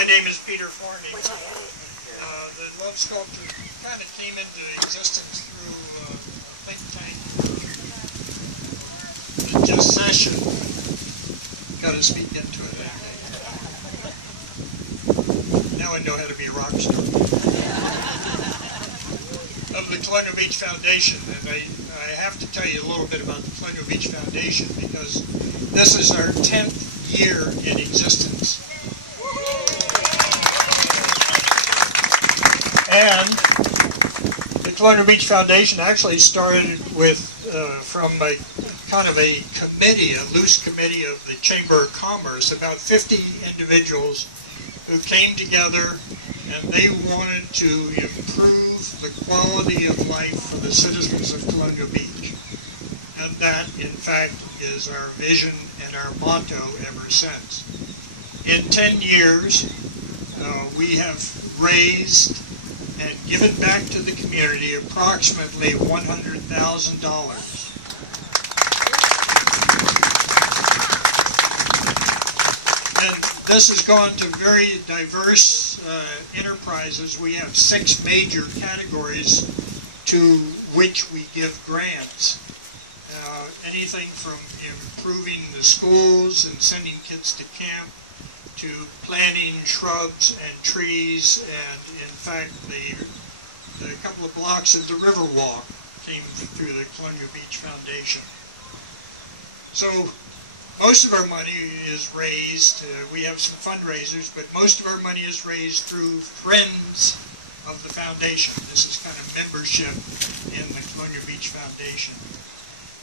My name is Peter Forney. The Love Sculpture kind of came into existence through a think tank session. Got to speak into it. Now I know how to be a rock star. Of the Colonial Beach Foundation, and I have to tell you a little bit about the Colonial Beach Foundation because this is our 10th year in existence. And the Colonial Beach Foundation actually started with from a kind of a committee, a loose committee of the Chamber of Commerce, about 50 individuals who came together and they wanted to improve the quality of life for the citizens of Colonial Beach. And that, in fact, is our vision and our motto ever since. In 10 years, we have raised and given back to the community approximately $100,000. And this has gone to very diverse enterprises. We have 6 major categories to which we give grants. Anything from improving the schools and sending kids to camp, to planting shrubs and trees, and in fact the couple of blocks of the river walk came through the Colonial Beach Foundation. So most of our money is raised, we have some fundraisers, but most of our money is raised through friends of the foundation. This is kind of membership in the Colonial Beach Foundation.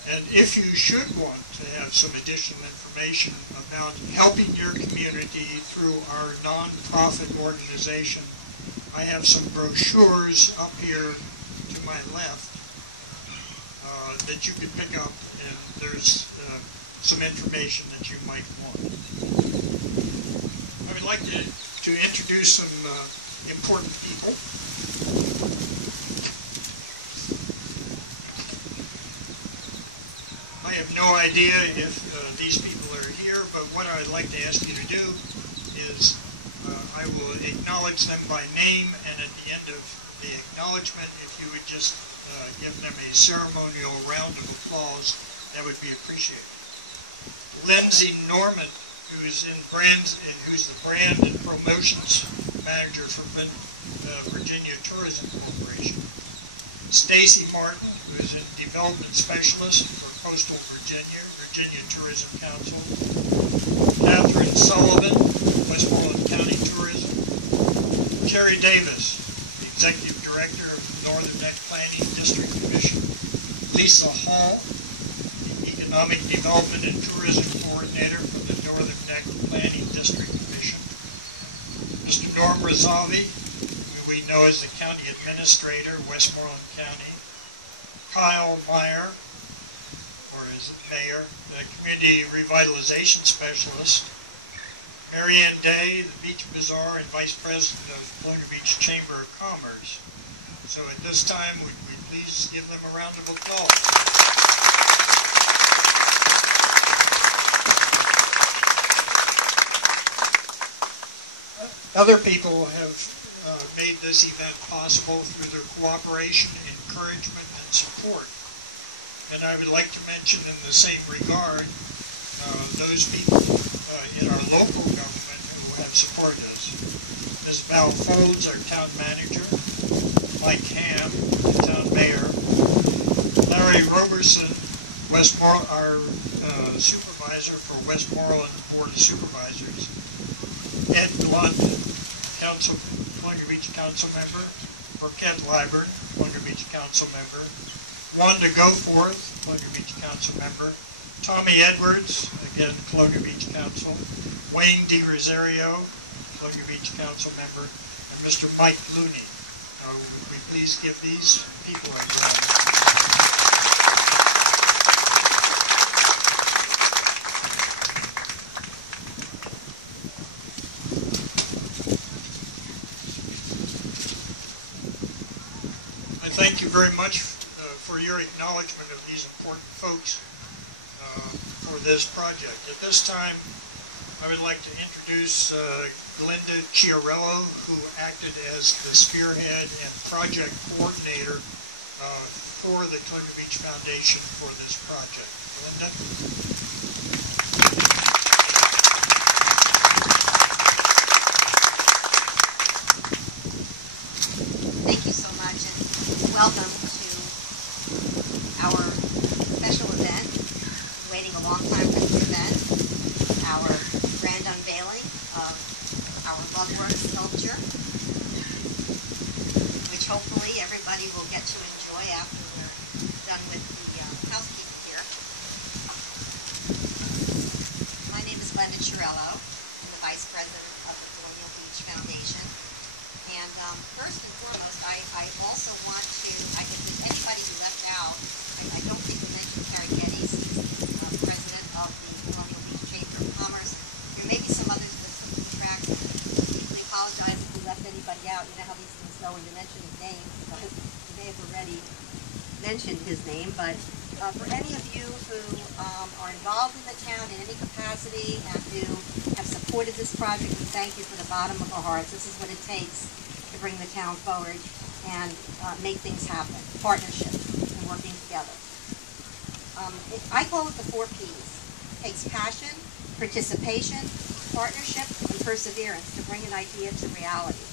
And if you should want to have some additional information about helping your community through our non-profit organization, I have some brochures up here to my left that you can pick up, and there's some information that you might want. I would like to introduce some important people. I have no idea if these people are here, but what I'd like to ask you to do is I will acknowledge them by name, and at the end of the acknowledgement, if you would just give them a ceremonial round of applause, that would be appreciated. Lindsay Norman, who's who's the brand and promotions manager for Virginia Tourism Corporation. Stacy Martin, who's a development specialist for Coastal Virginia, Virginia Tourism Council. Catherine Sullivan, Westmoreland County Tourism. Sherry Davis, Executive Director of the Northern Neck Planning District Commission. Lisa Hall, Economic Development and Tourism Coordinator for the Northern Neck Planning District Commission. Mr. Norm Razavi, who we know as the County Administrator, Westmoreland County. Kyle Meyer, or is it Mayor, the Community Revitalization Specialist. Marianne Day, the Beach Bazaar and Vice President of Colonial Beach Chamber of Commerce. So at this time, would we please give them a round of applause? Other people have made this event possible through their cooperation, encouragement, and support. And I would like to mention in the same regard those people in our local government who have supported us. Ms. Val Folds, our town manager, Mike Ham, the town mayor, Larry Roberson, our supervisor for Westmoreland Board of Supervisors, Ed Blunt, Colonial Beach Council member, or Kent Liebert, Colonial Beach Council member, Wanda Goforth, Colonial Beach Council member, Tommy Edwards, again Colonial Beach Council, Wayne D. Rosario, Colonial Beach Council member, and Mr. Mike Looney. Now, would we please give these people a round? Thank you very much for your acknowledgement of these important folks for this project. At this time, I would like to introduce Glenda Chiarello, who acted as the spearhead and project coordinator for the Colonial Beach Foundation for this project. Glenda? Thank you so much, and welcome to our special event. Waiting a long time for this event. Our grand unveiling of our LOVEwork sculpture, which hopefully everybody will get to enjoy after we're done with the housekeeping here. My name is Glenda Chiarello. I'm the Vice President of the Colonial Beach Foundation. And first and foremost, I also want to, if there's anybody who left out, I don't think we mentioned Carrie Geddes, who's President of the Colonial Beach Chamber of Commerce. There may be some others listening to the tracks. We apologize if we left anybody out. You know how these things go when you mention his name, but you may have already mentioned his name. But for any of you who are involved in the town in any capacity and who have supported this project, we thank you from the bottom of our hearts. This is what it takes to bring the town forward and make things happen. Partnership and working together. I call it the 4 Ps. It takes passion, participation, partnership, and perseverance to bring an idea to reality.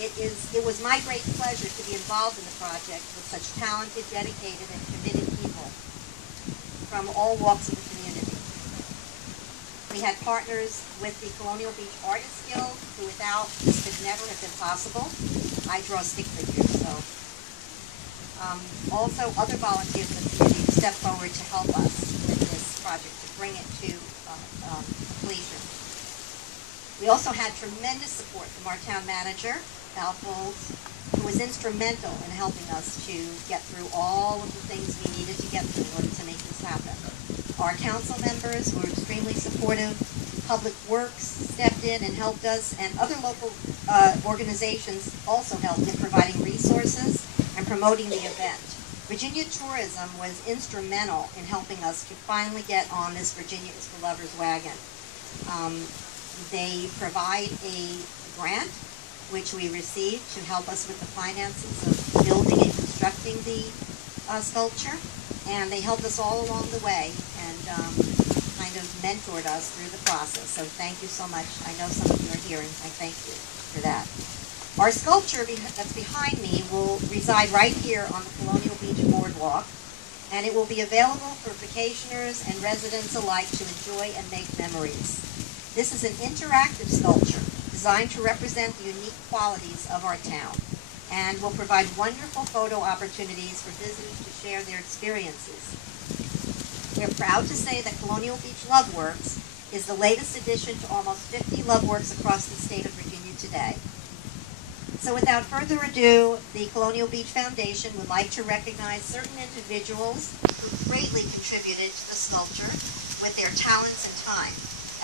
It was my great pleasure to be involved in the project with such talented, dedicated, and committed people from all walks of the community. We had partners with the Colonial Beach Artists Guild, who without this could never have been possible. I draw stick figures, so. Also, other volunteers in the community who stepped forward to help us with this project, to bring it to completion. We also had tremendous support from our town manager, Al Folds, who was instrumental in helping us to get through all of the things we needed to get through in order to make this happen. Our council members were extremely supportive. Public Works stepped in and helped us, and other local organizations also helped in providing resources and promoting the event. Virginia Tourism was instrumental in helping us to finally get on this Virginia is for Lovers wagon. They provide a grant, which we received to help us with the finances of building and constructing the sculpture. And they helped us all along the way and kind of mentored us through the process. So thank you so much. I know some of you are here, and I thank you for that. Our sculpture that's behind me will reside right here on the Colonial Beach Boardwalk, and it will be available for vacationers and residents alike to enjoy and make memories. This is an interactive sculpture designed to represent the unique qualities of our town, and will provide wonderful photo opportunities for visitors to share their experiences. We're proud to say that Colonial Beach LOVEworks is the latest addition to almost 50 LOVEworks across the state of Virginia today. So without further ado, the Colonial Beach Foundation would like to recognize certain individuals who greatly contributed to the sculpture with their talents and time.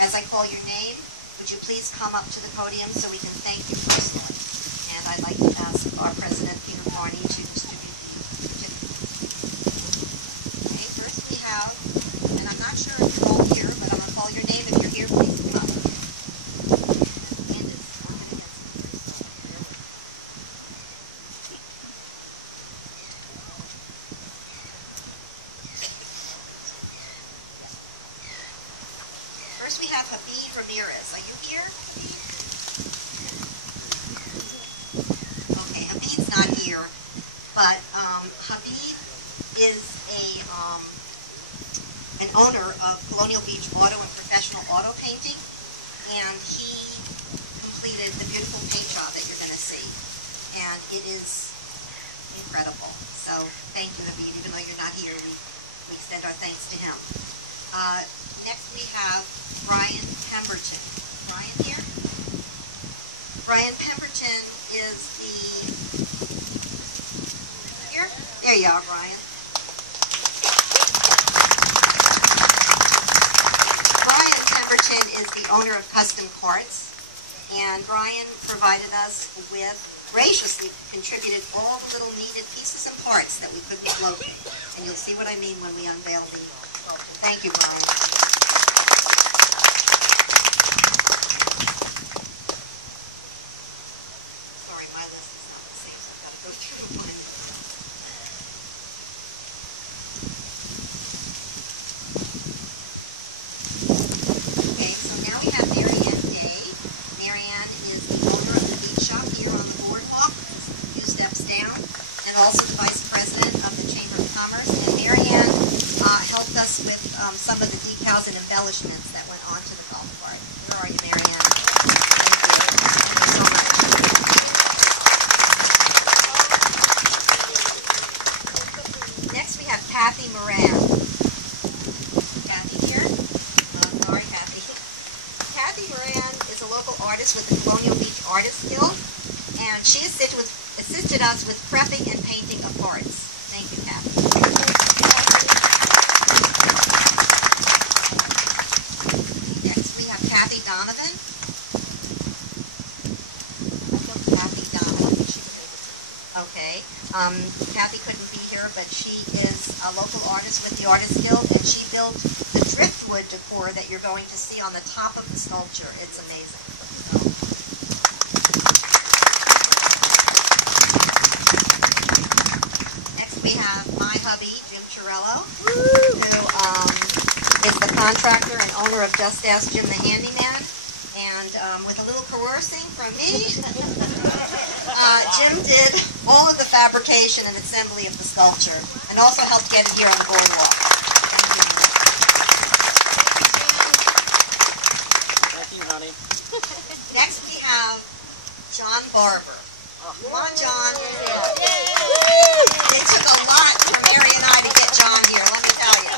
As I call your name, would you please come up to the podium so we can thank you personally? And I'd like to ask our President, Peter Barney, to distribute the certificate. Okay, first we have, and I'm not sure if you're all here, but I'm going to call your name. If you're here, please come up. First we have Habib Ramirez. Are you here, Habib? Okay, Habib's not here, but Habib is an owner of Colonial Beach Auto and Professional Auto Painting, and he completed the beautiful paint job that you're going to see, and it is incredible. So thank you, Habib. Even though you're not here, we extend our thanks to him. Next we have Brian Pemberton. Brian here? Brian Pemberton is the... Here? There you are, Brian. Brian Pemberton is the owner of Custom Carts, and Brian provided us with, graciously contributed all the little needed pieces and parts that we couldn't locate. And you'll see what I mean when we unveil the sculpture. Thank you, Brian. the owner of the beach shop here on the boardwalk, a few steps down, and also the vice president of the Chamber of Commerce. And Marianne helped us with some of the decals and embellishments that went onto the golf cart. Where are you, Marianne? Thank you so much. Next we have Kathy Moran. Kathy here? Sorry, Kathy. Kathy Moran is a local artist with the Colonial Beach Artists Guild, and she assisted us with prepping and painting of parts. Thank you, Kathy. Next we have Kathy Donovan. Kathy Donovan. Okay. Kathy couldn't be here, but she is a local artist with the Artists Guild, and she built the driftwood decor that you're going to see on the top of the sculpture. It's amazing. Next we have my hubby, Jim Chirello, who is the contractor and owner of Just Ask Jim the Handyman. And with a little coercing from me, Jim did all of the fabrication and assembly of the sculpture, and also helped get it here on the boardwalk. Thank you, honey. Next we have John Barber. Come on, John. It took a lot for Mary and I to get John here, let me tell you.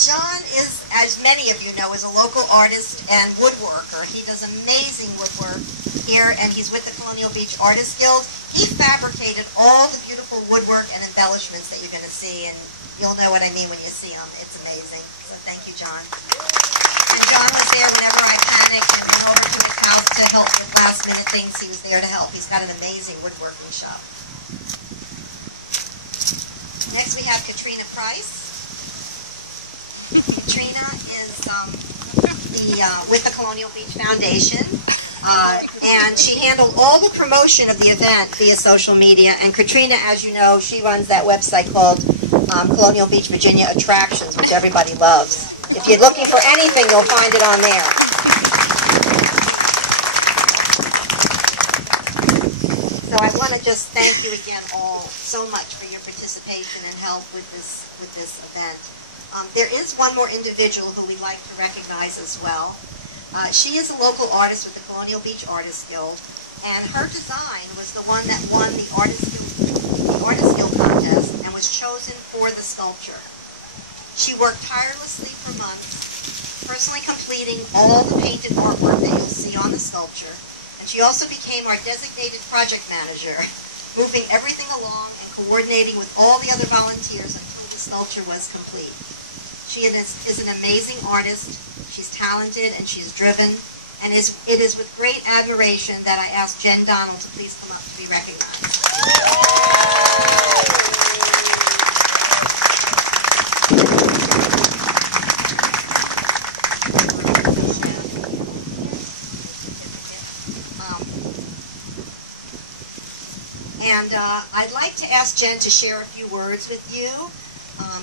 John is, as many of you know, is a local artist and woodworker. He does amazing woodwork here, and he's with the Colonial Beach Artists Guild. He fabricated all the beautiful woodwork and embellishments that you're going to see, and you'll know what I mean when you see them. It's amazing. So thank you, John. And John was there whenever I panicked and went over to his house to help with last-minute things. He was there to help. He's got an amazing woodworking shop. Next we have Katrina Price. Katrina is with the Colonial Beach Foundation, and she handled all the promotion of the event via social media. And Katrina, as you know, she runs that website called Colonial Beach, Virginia Attractions, which everybody loves. If you're looking for anything, you'll find it on there. So I want to just thank you again all so much for your participation and help with this event. There is one more individual who we'd like to recognize as well. She is a local artist with the Colonial Beach Artists Guild, and her design was the one that won the Artists Guild contest and was chosen for the sculpture. She worked tirelessly for months, personally completing all the painted artwork that you'll see on the sculpture, and she also became our designated project manager, moving everything along and coordinating with all the other volunteers until the sculpture was complete. She is an amazing artist. She's talented and she's driven, and it is with great admiration that I ask Jen Donald to please come up to be recognized. And I'd like to ask Jen to share a few words with you,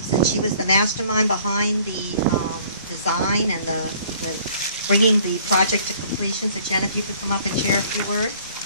since she was the mastermind behind the design and the bringing the project to completion. So Jen, if you could come up and share a few words.